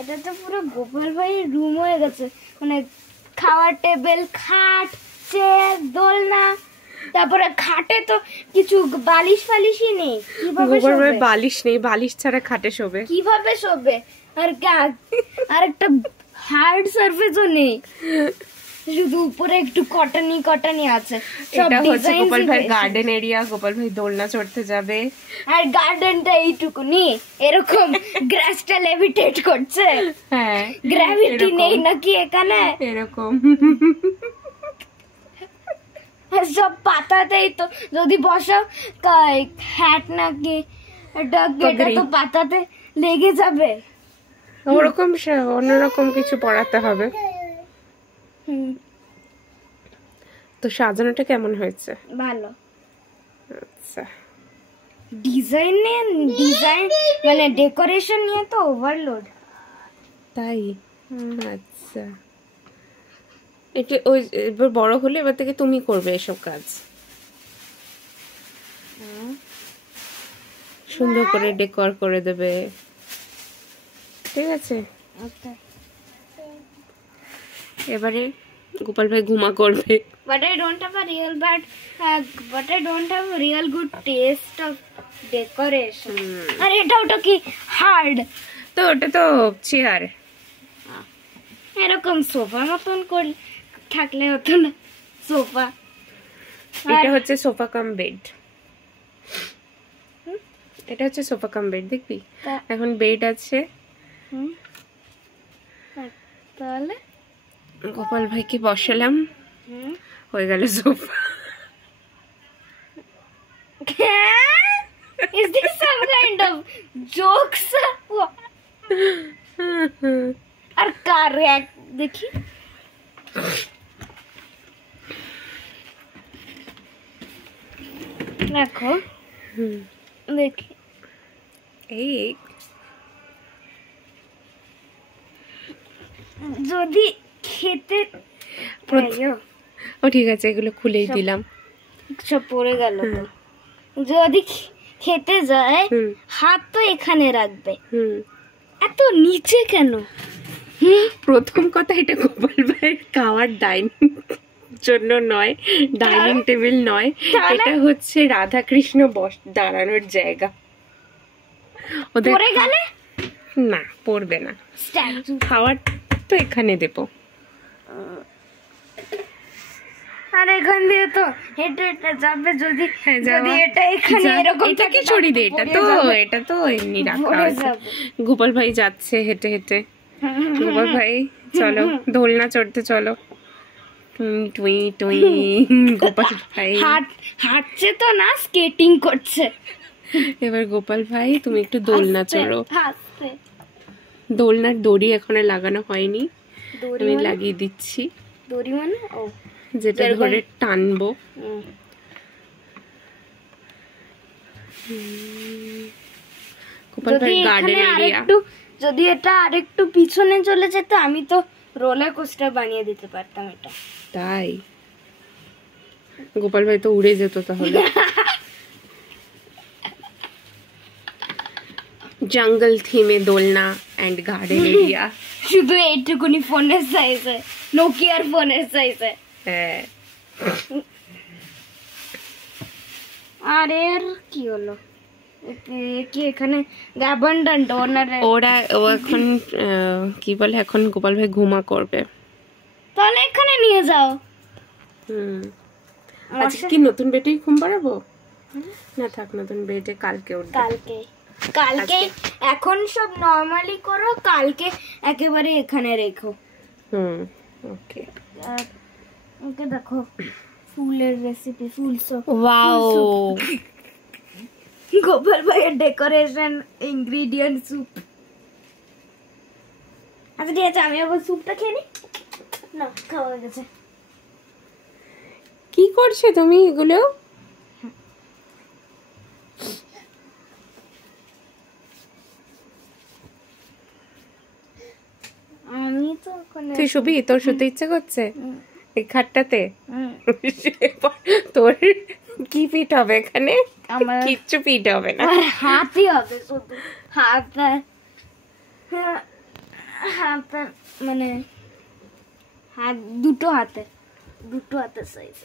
এটা তো পুরো গোপাল ভাইয়ের রুম হয়ে গেছে, মানে খাওয়ার টেবিল, খাট, চেয়ার, দোলনা, তারপরে খাটে তো কিছু বালিশ ফালিশই নেই। কিভাবে গোপাল ভাই শোবে? বালিশ নেই, বালিশ ছাড়া খাটে শোবে। কিভাবে শোবে? আর একটা হার্ড সারফেসও নেই, শুধু উপরে একটু কটনি কটনি আছে। এটা হচ্ছে গোপাল ভাই গার্ডেন এরিয়া, গোপাল ভাই দোলনা চড়তে যাবে। আর গার্ডেনটা এইটুকুনি, এরকম গ্রাসটা লেভিটেট করছে। হ্যাঁ, গ্র্যাভিটি নেই নাকি এখানে? এরকম সব পাতাতেই তো, যদি বসো হ্যাট নাকি এটা তো পাতাতে লেগে যাবে। ওরকম অন্যরকম কিছু পড়াতে হবে। তো সাজানোটা কেমন হয়েছে? ভালো। আচ্ছা, ডিজাইন মানে ডেকোরেশন নিয়ে তো ওভারলোড। তাই? আচ্ছা, এটা ওই এবার বড় হলে এবার থেকে তুমি করবে এসব কাজ, সুন্দর করে ডেকোর করে দেবে, ঠিক আছে? এবারে গোপাল ভাই ঘুমা করবে। But I don't have a real good taste of decoration. আর এটা ওটা কি হার্ড? তো ওটা তো চেয়ার, এরকম সোফা মতন করে থাকলে হতো না? সোফা, এটা হচ্ছে সোফা কাম বেড। এটা হচ্ছে সোফা কাম বেড, দেখবি এখন বেড আছে। তাহলে গোপাল ভাইকে বসালাম, হয়ে গেল sofa. Is this some kind of jokes? আর কার এক দেখি, দেখো দেখি, এই যদি খেতে ও ঠিক আছে, এগুলো খুলেই দিলাম, সব পড়ে গেল। যদি খেতে যায় হাত তো এখানে রাখবে, এত নিচে কেন? প্রথম কথা, এটা গোপাল ভাইয়ের খাওয়ার ডাইনিং জন্য নয়, ডাইনিং টেবিল নয়, এটা হচ্ছে রাধা কৃষ্ণ দাঁড়ানোর জায়গা। ওদের পড়ে গেলে না, পড়বে না, খাওয়ার তো এখানে দেবো। আর এখান দিয়ে তো হেঁটে হেঁটে যাবে, যদি এটা এখানে এরকম এটাকে ছড়িয়ে দে, এটা তো এমনি রাখা আছে। গোপাল ভাই যাচ্ছে হেঁটে হেঁটে, গোপাল ভাই চলো দোলনা চড়তে চলো, টুই টুই। গোপাল ভাই হাঁটছে তো না, স্কেটিং করছে। এবার গোপাল ভাই তুমি একটু দোলনা চড়ো। দোলনার দড়ি এখনো লাগানো হয়নি, আমি লাগিয়ে দিচ্ছি। দড়ি মানে ও যেটা ধরে টানবো। গোপাল ভাই গার্ডেন এরিয়া, যদি এটা আরেকটু পিছনে চলে যেত, আমি তো রোলার কোস্টার বানিয়ে দিতে পারতাম এটা। তাই? গোপাল ভাই তো উড়ে যেত তাহলে। জঙ্গল থিমে দোলনা এন্ড গার্ডেন এরিয়া, শুধু এইটুকুনি ফোনের সাইজে, নোকিয়ার ফোনের সাইজে। হ্যাঁ। আর এর কি হলো? কি এখানে অ্যাবান্ডেন্ট ওনার, ওরা ও এখন কি বলে, এখন গোপাল ভাই ঘুমা করবে। তাহলে এখানে নিয়ে যাও। আজকে কি নতুন বেডেই ঘুম পাড়াবো? না থাক, নতুন বেডে কালকে উঠবে। কালকে এখন সব নরমালি করো, কালকে একেবারে এখানে রেখো। ওকে। ওকে দেখো, ফুলের রেসিপি, ফুল সব। ওয়াও, গোপাল ভাইয়ের ডেকোরেশন ইনগ্রেডিয়েন্ট স্যুপ। আচ্ছা ঠিক আছে, আমি আবার স্যুপটা খেয়ে নি। না, খাওয়া হয়ে গেছে। কি করছো তুমি এগুলো? আমি তো তুই শুবি? তোর শুতে ইচ্ছে করছে এই খাটটাতে? তোর কি ফিট হবে এখানে? আমার কিচ্ছু ফিট হবে না, হাতই হবে শুধু, হাত। হাতে মানে হাত দুটো হাতের সাইজ।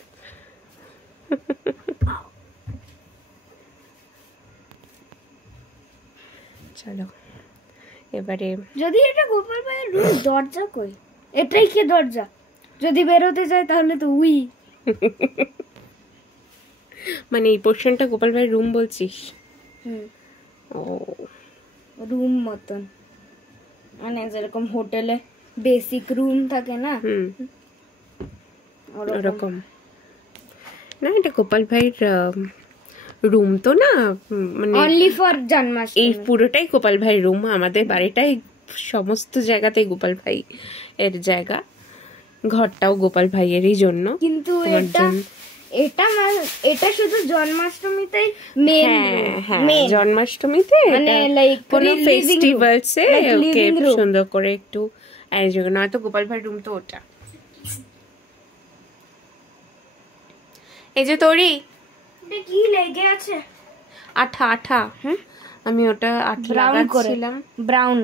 চলো এবারে, যদি এটা গোপাল ভাইয়ের রুম, দরজা কই? এটাই কি দরজা? যদি বেরোতে যায় তাহলে তো উই। মানে এই পোর্শনটা গোপাল ভাইয়ের রুম বলছিস? ও রুম মতন, মানে যেরকম হোটেলে বেসিক রুম থাকে না, ওরকম না, এটা গোপাল ভাইয়ের রুম তো না, মানে অনলি ফর জন্মাষ্টমী। এই পুরোটাই গোপাল ভাইয়ের রুম। আমাদের বাড়িটাই সমস্ত জায়গাতেই গোপাল ভাই এর জায়গা, ঘরটাও গোপাল ভাইয়েরই জন্য। কিন্তু এটা শুধু জন্মাষ্টমীতেই মেন। হ্যাঁ, জন্মাষ্টমীতে মানে লাইক কোনো ফেস্টিভ্যালসে ওকে সুন্দর করে একটু অ্যারেঞ্জ, নয়তো গোপাল ভাইয়ের রুম তো ওটা। এই যে তোরি কি লেগে আছে? আঠা, আমি ওটা আঠা লাগাচ্ছিলাম। ব্রাউন